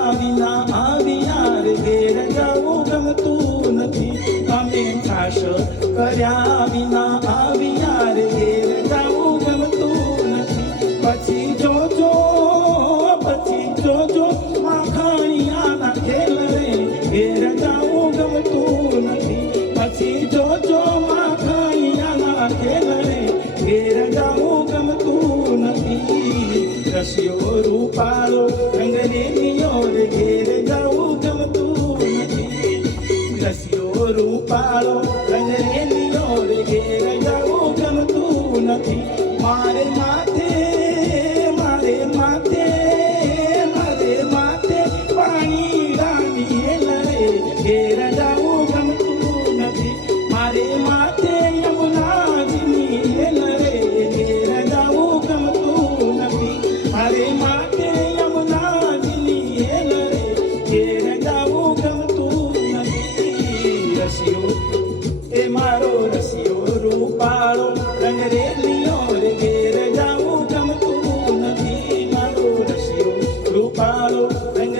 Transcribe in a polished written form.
કર્યા વિના આવ્યા રે ઘેર જવું ગમતું નથી. અમે ખાસ કર્યા વિના આવ્યા રે ઘેર જવું ગમતું નથી. પછી જોજો માખણિયાના ખેલ રે ઘેર જવું ગમતું નથી. પછી જોજો માખણિયાના ખેલ રે ઘેર જવું ગમતું નથી. રસિયો રૂપાળો રંગરેલિયો રે ઘેર જવું ગમતું નથી. રસિયો રૂપાળો રંગરેલિયો રે ઘેર જવું ગમતું નથી. મારે માથે પાણી રાની રે ઘેર જવું ગમતું નથી. મારે માથે યમુનાજીની રે ઘેર જવું ગમતું નથી. મારે માથે યમુનાજીની રે ઘેર જવું ગમતું નથી. રસિયો એ મારો રસિયો રૂપાળો રંગરેલિયો રે ઘેર જવું ગમતું નથી. મારો રસિયો રૂપાળો રંગ